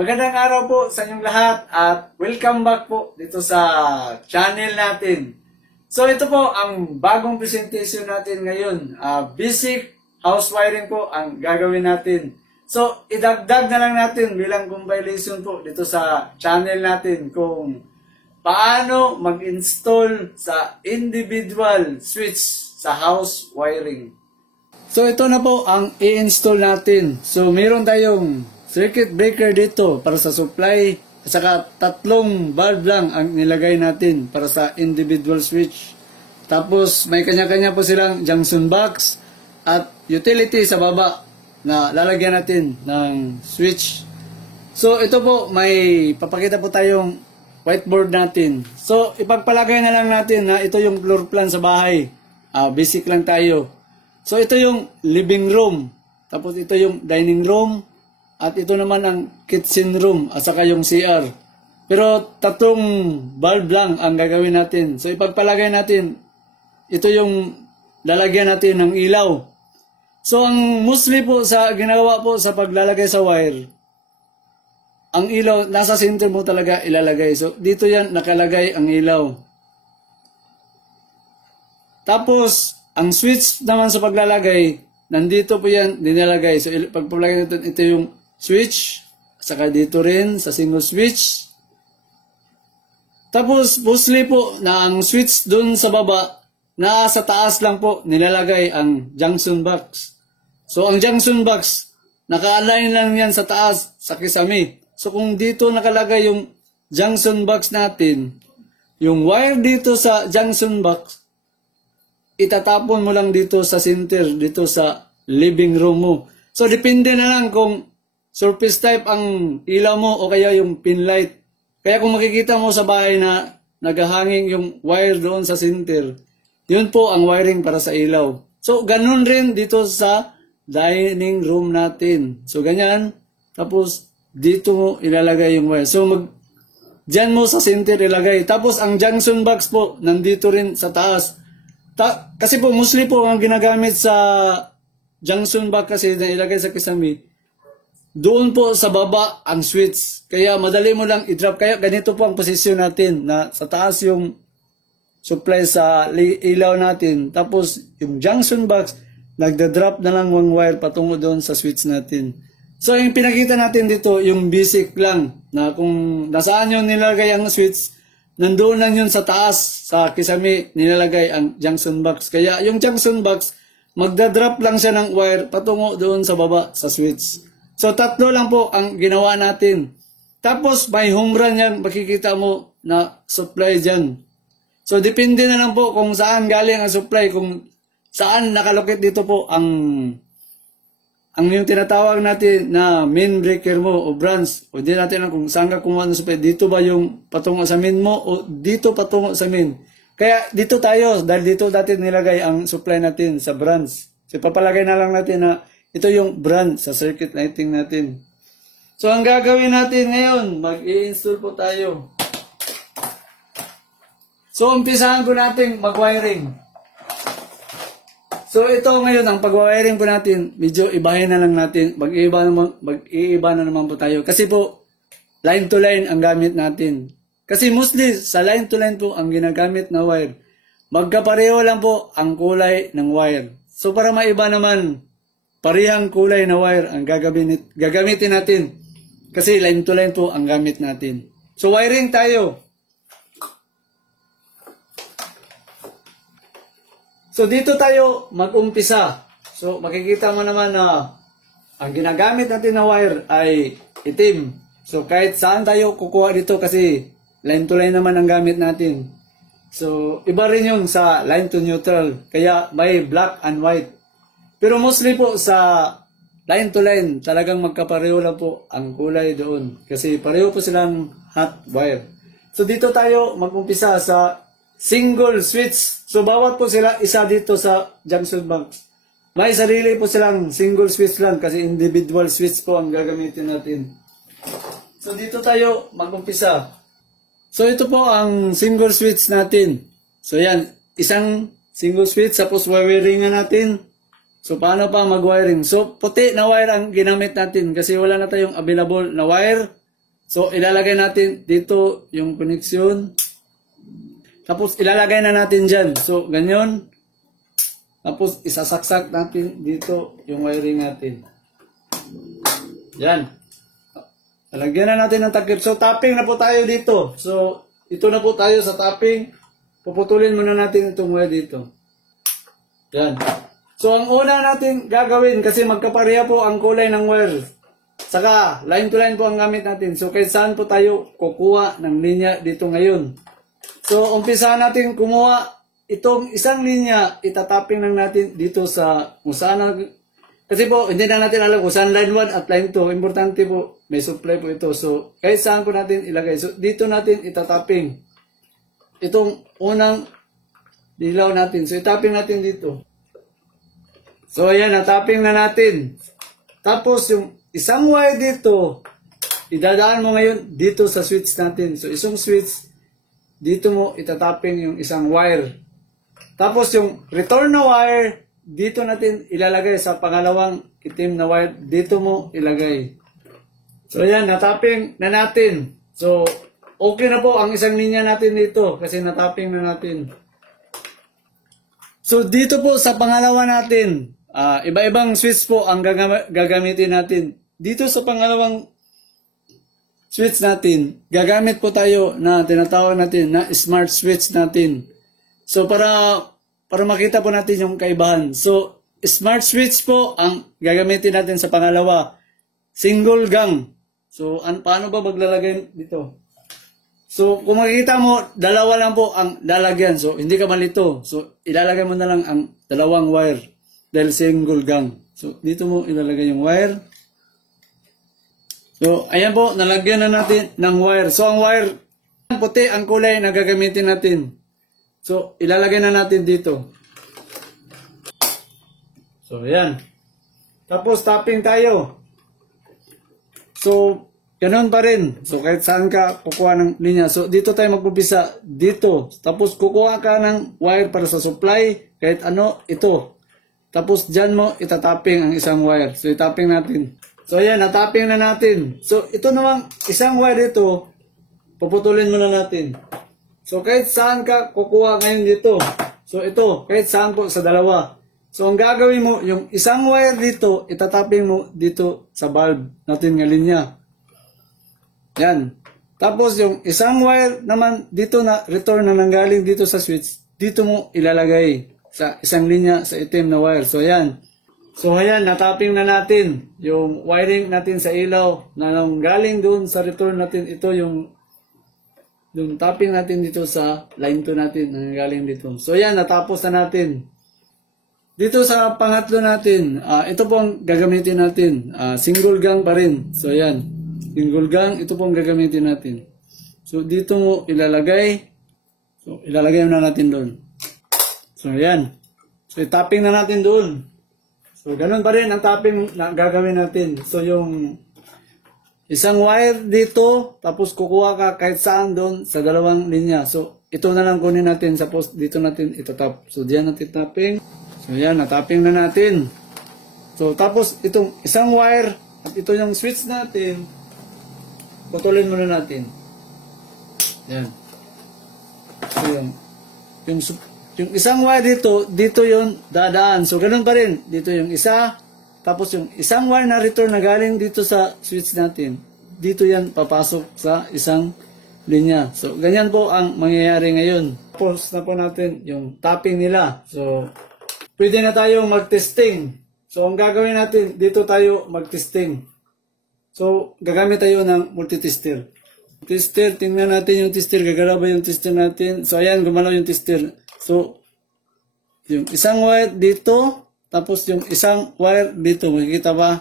Magandang araw po sa inyong lahat at welcome back po dito sa channel natin. So ito po ang bagong presentation natin ngayon. Basic house wiring po ang gagawin natin. So idagdag na lang natin bilang compilation po dito sa channel natin kung paano mag-install sa individual switch sa house wiring. So ito na po ang i-install natin. So meron tayong circuit breaker dito para sa supply at saka tatlong valve lang ang nilagay natin para sa individual switch. Tapos may kanya-kanya po silang junction box at utility sa baba na lalagyan natin ng switch. So ito po may papakita po tayong whiteboard natin. So ipagpalagay na lang natin na ito yung floor plan sa bahay. Basic lang tayo. So ito yung living room. Tapos ito yung dining room. At ito naman ang kitchen room at saka yung CR. Pero tatlong valve lang ang gagawin natin. So ipagpalagay natin, ito yung lalagyan natin ng ilaw. So ang mostly po sa ginawa po sa paglalagay sa wire, ang ilaw nasa center mo talaga ilalagay. So dito yan nakalagay ang ilaw. Tapos ang switch naman sa paglalagay, nandito po yan dinalagay. So pagpalagay natin, ito yung switch, saka dito rin sa single switch. Tapos mostly po na ang switch dun sa baba, na sa taas lang po nilalagay ang junction box. So ang junction box, naka-align lang yan sa taas, sa kisame. So kung dito nakalagay yung junction box natin, yung wire dito sa junction box, itatapon mo lang dito sa center, dito sa living room mo. So depende na lang kung surface type ang ilaw mo o kaya yung pin light. Kaya kung makikita mo sa bahay na naghahanging yung wire doon sa center, yun po ang wiring para sa ilaw. So ganun rin dito sa dining room natin. So ganyan. Tapos dito mo ilalagay yung wire. So dyan mo sa center ilagay. Tapos ang junction box po nandito rin sa taas. Kasi po mostly po ang ginagamit sa junction box kasi na ilagay sa kisame, doon po sa baba ang switch. Kaya madali mo lang i-drop. Kaya ganito po ang posisyon natin na sa taas yung supply sa ilaw natin. Tapos yung junction box, nagda-drop na lang ang wire patungo doon sa switch natin. So yung pinakita natin dito, yung basic lang na kung nasaan yung nilagay ang switch, nandoon lang yun sa taas, sa kisame nilalagay ang junction box. Kaya yung junction box, magda-drop lang siya ng wire patungo doon sa baba sa switch. So tatlo lang po ang ginawa natin. Tapos may home run yan, makikita mo na supply dyan. So depende na lang po kung saan galing ang supply, kung saan nakalokate dito po ang yung tinatawag natin na main breaker mo o branch. O di natin lang kung saan ka kumuha ng supply. Dito ba yung patungo sa main mo o dito patungo sa main. Kaya dito tayo, dahil dito natin nilagay ang supply natin sa branch. So papalagay na lang natin na ito yung branch sa circuit lighting natin. So ang gagawin natin ngayon, mag-i-install po tayo. So umpisahan ko natin mag-wiring. So ito ngayon, ang pag-wiring po natin, medyo ibahin na lang natin. Mag-iiba na naman po tayo. Kasi po, line to line ang gamit natin. Kasi mostly, sa line to line po ang ginagamit na wire. Magkapareho lang po ang kulay ng wire. So para maiba naman, parehang kulay na wire ang gagamitin natin. Kasi line to line po ang gamit natin. So wiring tayo. So dito tayo mag-umpisa. So makikita mo naman na ang ginagamit natin na wire ay itim. So kahit saan tayo kukuha dito kasi line to line naman ang gamit natin. So iba rin yung sa line to neutral. Kaya may black and white. Pero mostly po sa line to line, talagang magkapareho lang po ang kulay doon. Kasi pareho po silang hot wire. So dito tayo mag-umpisa sa single switch. So bawat po sila isa dito sa junction box. May sarili po silang single switch lang kasi individual switch po ang gagamitin natin. So dito tayo mag-umpisa. So ito po ang single switch natin. So yan, isang single switch tapos wiringan natin. So, paano pa mag-wiring? So, puti na wire ang ginamit natin kasi wala na tayong available na wire So, ilalagay natin dito yung connection. Tapos, ilalagay na natin dyan. So, ganyan. Tapos, isasaksak natin dito yung wiring natin. Yan. Lalagyan na natin ng takip. So, tapping na po tayo dito. So, ito na po tayo sa tapping. Puputulin muna natin itong wire dito. Yan. So, ang una natin gagawin, kasi magkapareha po ang kulay ng wire. Saka, line to line po ang gamit natin. So, kahit saan po tayo kukuha ng linya dito ngayon. So, umpisahan natin kumuha itong isang linya, itatapping lang natin dito sa kung saan. Kasi po, hindi na natin alam kung saan line 1 at line 2. Importante po, may supply po ito. So, kahit saan po natin ilagay. So, dito natin itatapping. Itong unang dilaw natin. So, itapping natin dito. So, ayan, natapping na natin. Tapos, yung isang wire dito, idadaan mo ngayon dito sa switch natin. So, isang switch, dito mo itatapping yung isang wire. Tapos, yung return na wire, dito natin ilalagay sa pangalawang itim na wire. Dito mo ilagay. So, ayan, natapping na natin. So, okay na po ang isang linya natin dito kasi natapping na natin. So, dito po sa pangalawa natin, iba-ibang switch po ang gagamitin natin. Dito sa pangalawang switch natin, gagamit po tayo na tinatawag natin na smart switch natin. So, para makita po natin yung kaibahan. So, smart switch po ang gagamitin natin sa pangalawa. Single gang. So, paano ba maglalagay dito? So, kung makikita mo, dalawa lang po ang lalagyan. So, hindi ka malito. So, ilalagay mo na lang ang dalawang wire. Dahil single gang. So, dito mo ilalagay yung wire. So, ayan po, nalagyan na natin ng wire. So, ang wire, puti ang kulay na gagamitin natin. So, ilalagay na natin dito. So, ayan. Tapos, tapping tayo. So, ganun pa rin. So, kahit saan ka kukuha ng linya. So, dito tayo magpupisa. Dito. Tapos, kukuha ka ng wire para sa supply. Kahit ano, ito. Tapos, dyan mo itatapping ang isang wire. So, itapping natin. So, ayan, natapping na natin. So, ito namang isang wire dito, puputulin muna natin. So, kahit saan ka kukuha ngayon dito. So, ito, kahit saan po sa dalawa. So, ang gagawin mo, yung isang wire dito, itatapping mo dito sa bulb natin ng linya. Yan. Tapos, yung isang wire naman dito na return na nanggaling dito sa switch, dito mo ilalagay sa isang linya sa itim na wire. So, yan. So, ayan, natapping na natin yung wiring natin sa ilaw na nanggaling doon sa return natin. Ito yung tapping natin dito sa line 2 natin na nanggaling dito. So, ayan, natapos na natin. Dito sa pangatlo natin, ito po ang gagamitin natin. Single gang pa rin. So, ayan. Single gang, ito po ang gagamitin natin. So, dito mo ilalagay. So, ilalagay na natin doon. So, ayan. So, tapping na natin doon. So, ganun pa rin ang tapping na gagawin natin. So, yung isang wire dito, tapos kukuha ka kahit saan doon sa dalawang linya. So, ito na lang kunin natin. Suppose, dito natin itatap. So, diyan natin tapping. So, ayan, natapping na natin. So, tapos, itong isang wire, at ito yung switch natin, putulin muna natin. Ayan. So, yung isang wire dito yung dadaan. So, ganun pa rin. Dito yung isa. Tapos yung isang wire na return na galing dito sa switch natin. Dito yan papasok sa isang linya. So, ganyan po ang mangyayari ngayon. Tapos na po natin yung tapping nila. So, pwede na tayong mag-testing. So, ang gagawin natin, dito tayo mag-testing. So, gagamit tayo ng multitester. Tester, tingnan natin yung tester. Gagalaw ba yung tester natin? So, ayan, gumalaw yung tester. So, yung isang wire dito, tapos yung isang wire dito. Makikita ba?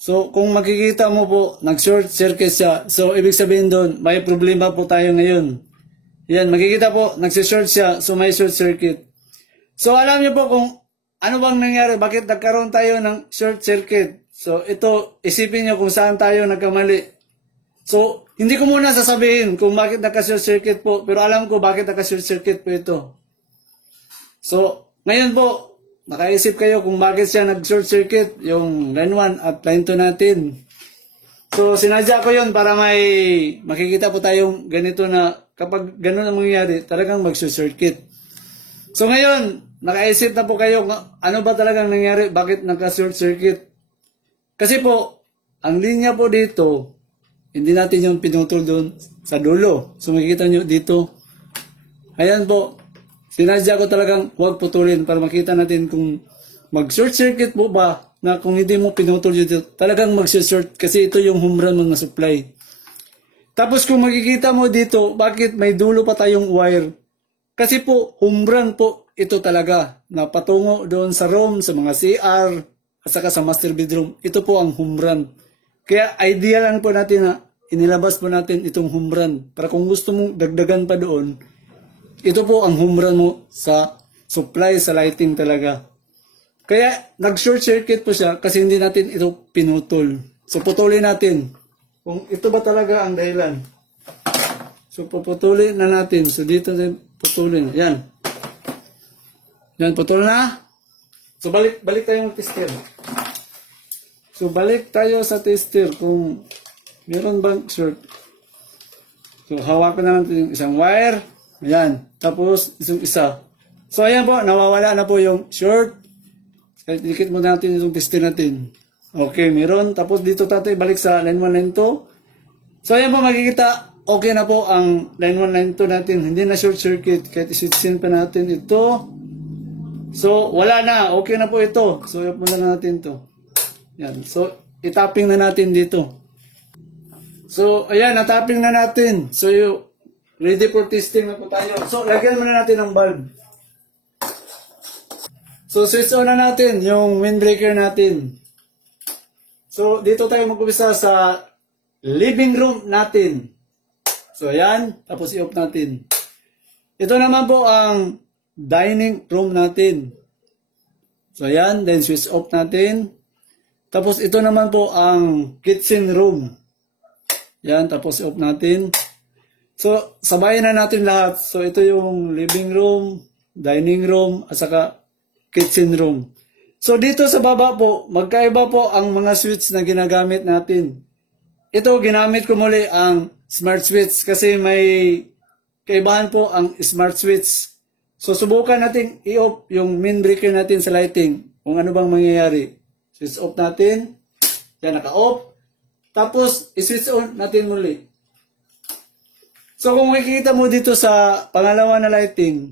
So, kung makikita mo po, nag-short circuit siya. So, ibig sabihin doon, may problema po tayo ngayon. Yan, makikita po, nag-short siya. So, may short circuit. So, alam niyo po kung ano bang nangyari, bakit nagkaroon tayo ng short circuit. So, ito, isipin niyo kung saan tayo nagkamali. So, hindi ko muna sasabihin kung bakit naka-short circuit po, pero alam ko bakit naka-short circuit po ito. So, ngayon po, makaisip kayo kung bakit siya nag-short circuit, yung line 1 at line 2 natin. So, sinadya ko yun para may makikita po tayong ganito na kapag ganun ang mangyayari, talagang mag-circuit. So, ngayon, nakaisip na po kayo, ano ba talagang nangyari? Bakit nagka-short circuit? Kasi po, ang linya po dito, hindi natin yung pinutol doon sa dulo. So, makikita nyo dito. Ayan po, sinadya ko talagang huwag putulin para makita natin kung mag-short circuit po ba na kung hindi mo pinutol dito, talagang mag-short kasi ito yung home run ng supply. Tapos kung makikita mo dito, bakit may dulo pa tayong wire? Kasi po, home run po ito talaga na patungo doon sa room, sa mga CR, at saka sa master bedroom. Ito po ang home run. Kaya idealan po natin na inilabas po natin itong home run. Para kung gusto mong dagdagan pa doon, ito po ang home run mo sa supply, sa lighting talaga. Kaya nag-short circuit po siya kasi hindi natin ito pinutol. So putulin natin kung ito ba talaga ang dahilan. So puputulin na natin. So dito natin putulin. Yan. Yan, putol na. So balik tayo ng tester. So balik tayo sa tester kung meron bang short. So hawakan na natin yung isang wire. Ayan. Tapos isang isa. So ayan po, nawawala na po yung short. Dikit mo natin itong tester natin. Okay, meron. Tapos dito tayo balik sa line 1, line 2. So ayan po makikita, okay na po ang line 1, line 2 natin. Hindi na short circuit. Kahit iswitchin pa natin ito. So wala na. Okay na po ito. So yap muna natin ito. Yan. So itapping na natin dito. So ayan, natapping na natin. So ready for testing na po tayo. So lagyan muna natin ng bulb. So, switch on na natin yung windbreaker natin. So, dito tayo mag-umpisa sa living room natin. So, yan. Tapos, i-off natin. Ito naman po ang dining room natin. So, yan. Then, switch off natin. Tapos, ito naman po ang kitchen room. Yan. Tapos, i-off natin. So, sabayin na natin lahat. So, ito yung living room, dining room, at saka kitchen room. So dito sa baba po, magkaiba po ang mga switch na ginagamit natin. Ito, ginamit ko muli ang smart switch kasi may kaibahan po ang smart switch. So subukan natin i-off yung main breaker natin sa lighting. Kung ano bang mangyayari. Switch off natin. Yan, naka-off. Tapos, i-switch on natin muli. So kung makikita mo dito sa pangalawa na lighting,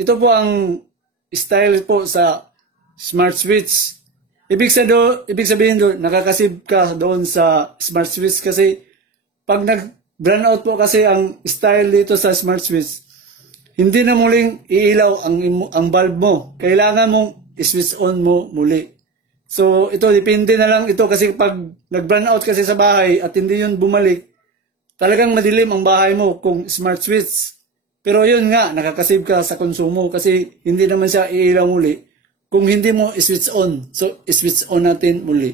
ito po ang style po sa smart switch. Ibig sabihin doon, nakakasave ka doon sa smart switch kasi pag nag-brown out po kasi ang style dito sa smart switch, hindi na muling iilaw ang bulb mo. Kailangan mong i-switch on mo muli. So ito, depende na lang ito kasi pag nag-brown out kasi sa bahay at hindi yun bumalik, talagang madilim ang bahay mo kung smart switch. Pero yun nga, nakakasave ka sa konsumo kasi hindi naman siya iilaw muli kung hindi mo i-switch on. So, i-switch on natin muli.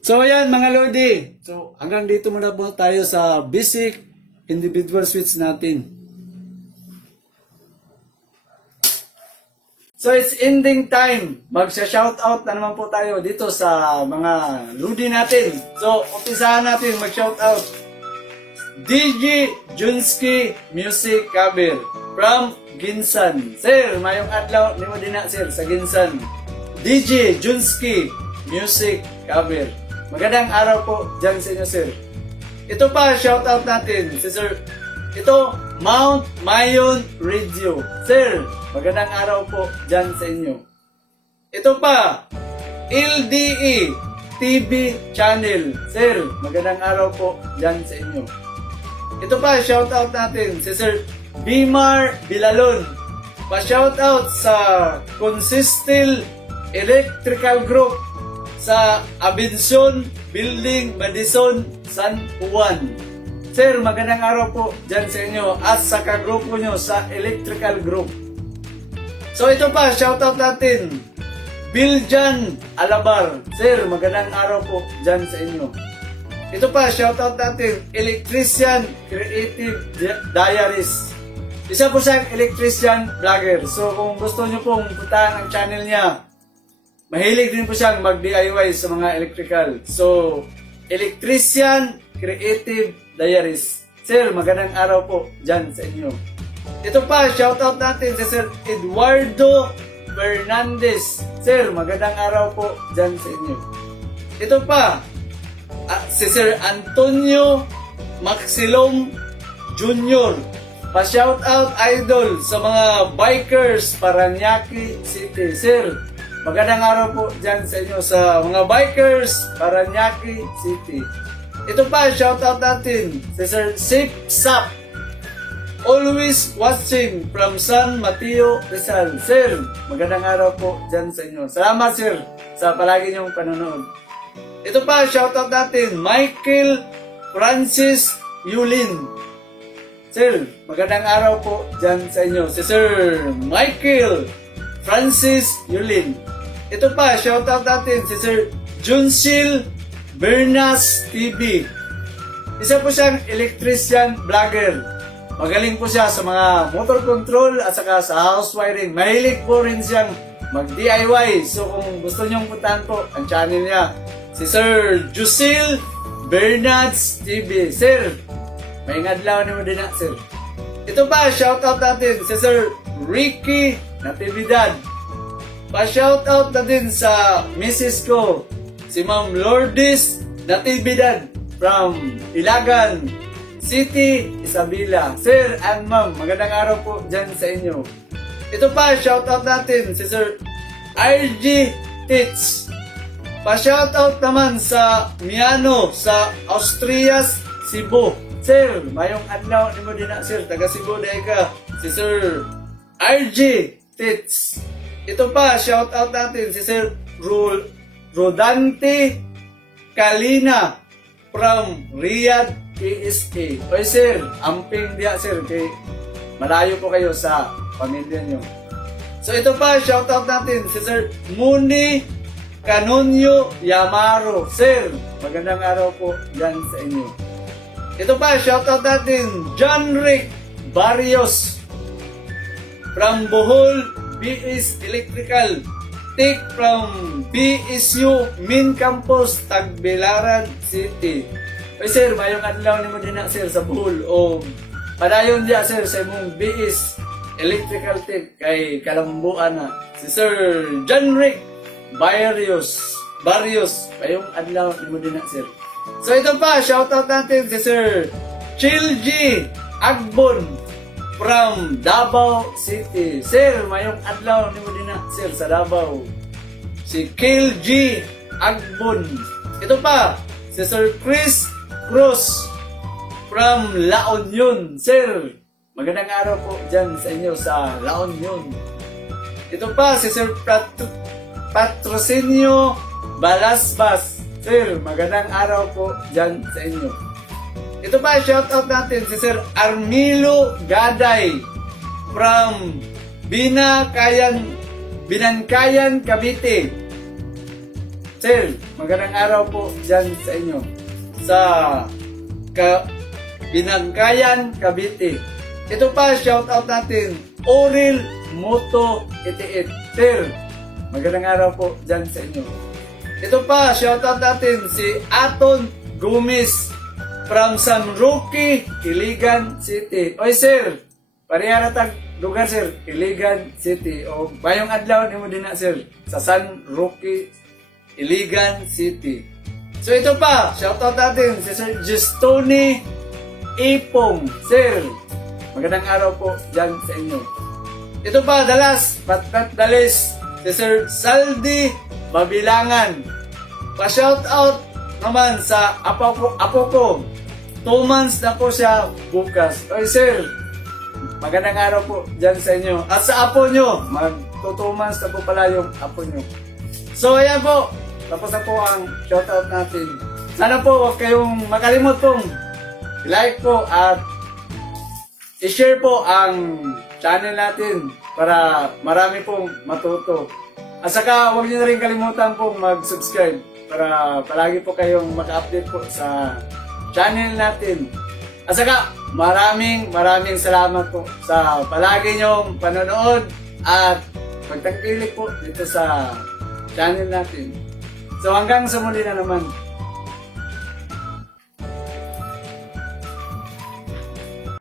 So, ayan mga Lodi. So, hanggang dito muna po tayo sa basic individual switch natin. So, it's ending time. Magsha-shoutout na naman po tayo dito sa mga Lodi natin. So, umpisahan natin mag-shoutout. DJ Junski Music Cover from Ginsan. Sir, mayong adlaw ni mo din na sir sa Ginsan. DJ Junski Music Cover. Magandang araw po dyan sa inyo sir. Ito pa, shoutout natin si sir. Ito, Mount Mayon Radio. Sir, magandang araw po dyan sa inyo. Ito pa, LDE TV Channel. Sir, magandang araw po dyan sa inyo. Ito pa, shoutout natin si Sir Bimar Bilalon. Pa-shoutout sa Consistil Electrical Group sa Abenson Building, Madison, San Juan. Sir, magandang araw po dyan sa inyo at sa kagrupo nyo sa Electrical Group. So ito pa, shoutout natin Biljan Alabar. Sir, magandang araw po dyan sa inyo. Ito pa, shoutout natin, Electrician Creative Diaries. Isa po siyang electrician vlogger. So kung gusto nyo pong puntahan ang channel niya, mahilig din po siyang mag-DIY sa mga electrical. So, Electrician Creative Diaries. Sir, magandang araw po dyan sa inyo. Ito pa, shoutout natin si Sir Eduardo Fernandez. Sir, magandang araw po dyan sa inyo. Ito pa, si Sir Antonio Maxilom Jr. Pa-shoutout idol sa mga bikers Paranaque City. Sir, magandang araw po dyan sa inyo sa mga bikers Paranaque City. Ito pa, shoutout natin si Sir Sip Sap. Always watching from San Mateo, Rizal. Sir, magandang araw po dyan sa inyo. Salamat sir sa palagi niyong panonood. Ito pa, shoutout natin, Michael Francis Yulin. Sir, magandang araw po dyan sa inyo. Si Sir Michael Francis Yulin. Ito pa, shoutout natin si Sir Junsil Bernas TV. Isa po siyang electrician vlogger. Magaling po siya sa mga motor control at saka sa house wiring. Mahilig po rin siyang mag-DIY. So kung gusto nyong puntahan po ang channel niya, si Sir Jusil Bernas TV. Sir, may ngadlaw ni mo din na, sir. Ito pa, shoutout natin si Sir Ricky Natividad. Pa-shoutout na din sa Mrs. ko, si Ma'am Lourdes Natividad from Ilagan City, Isabela. Sir and Ma'am, magandang araw po dyan sa inyo. Ito pa, shoutout natin si Sir RG Tits. Pa-shoutout naman sa Miano sa Austrias, Cebu. Sir, mayong adlaw ni mo din na, sir. Taga Cebu dahil ka. Si Sir RG Tits. Ito pa, shoutout natin si Sir Rodante Kalina from Riyadh, KSA. Oy sir, amping diya sir. Kay malayo po kayo sa pamilya nyo. So ito pa, shoutout natin si Sir Muni Canonio Yamaro. Sir, magandang araw po yan sa inyo. Ito pa, shoutout natin John Rick Barrios from Bohol BS Electrical. Take from BSU Main Campus Tagbilaran City. Oy sir, mayong adlaw ni mo din na sir sa Bohol. O padayon diya sir sa mong BS Electrical Tech kay kalambuan na. Si Sir John Rick Barrios. Mayong adlaw ni mo din na sir. So ito pa, shoutout natin si Sir Chilji Agbon from Davao City. Sir, mayong adlaw ni mo din na sir sa Davao. Si Chilji Agbon. Ito pa, si Sir Chris Cruz from La Union. Sir, magandang araw po dyan sa inyo sa La Union. Ito pa, si Sir Patrocinio Balasbas. Sir, magandang araw po dyan sa inyo. Ito pa, shoutout natin si Sir Armilo Gaday from Binangkayan, Cavite. Sir, magandang araw po dyan sa inyo. Sa Binangkayan, Cavite. Ito pa, shoutout natin Oril Moto 88. Sir, magandang araw po dyan sa inyo. Ito pa, shoutout natin si Aton Gomez from San Roque, Iligan City. Oy sir, pareha na tag lugar sir, Iligan City. O bayong adlaw ni mo din na sir, sa San Roque, Iligan City. So ito pa, shoutout natin si Sir Justoni Ipong. Sir, magandang araw po dyan sa inyo. Ito pa, the last but not the least, si Sir Saldi Babilangan. Pa-shoutout naman sa apo ko. 2 months na po siya bukas. Oy sir, magandang araw po dyan sa inyo. At sa apo nyo, mag-2 months na po pala yung apo nyo. So ayan po, tapos na po ang shoutout natin. Sana po huwag kayong makalimot pong like po at i-share po ang channel natin para marami pong matuto. At saka huwag nyo na rin kalimutan pong mag-subscribe para palagi po kayong maka-update po sa channel natin. At saka maraming salamat po sa palagi nyong panonood at pagtangkilik po dito sa channel natin. So hanggang sa muli na naman.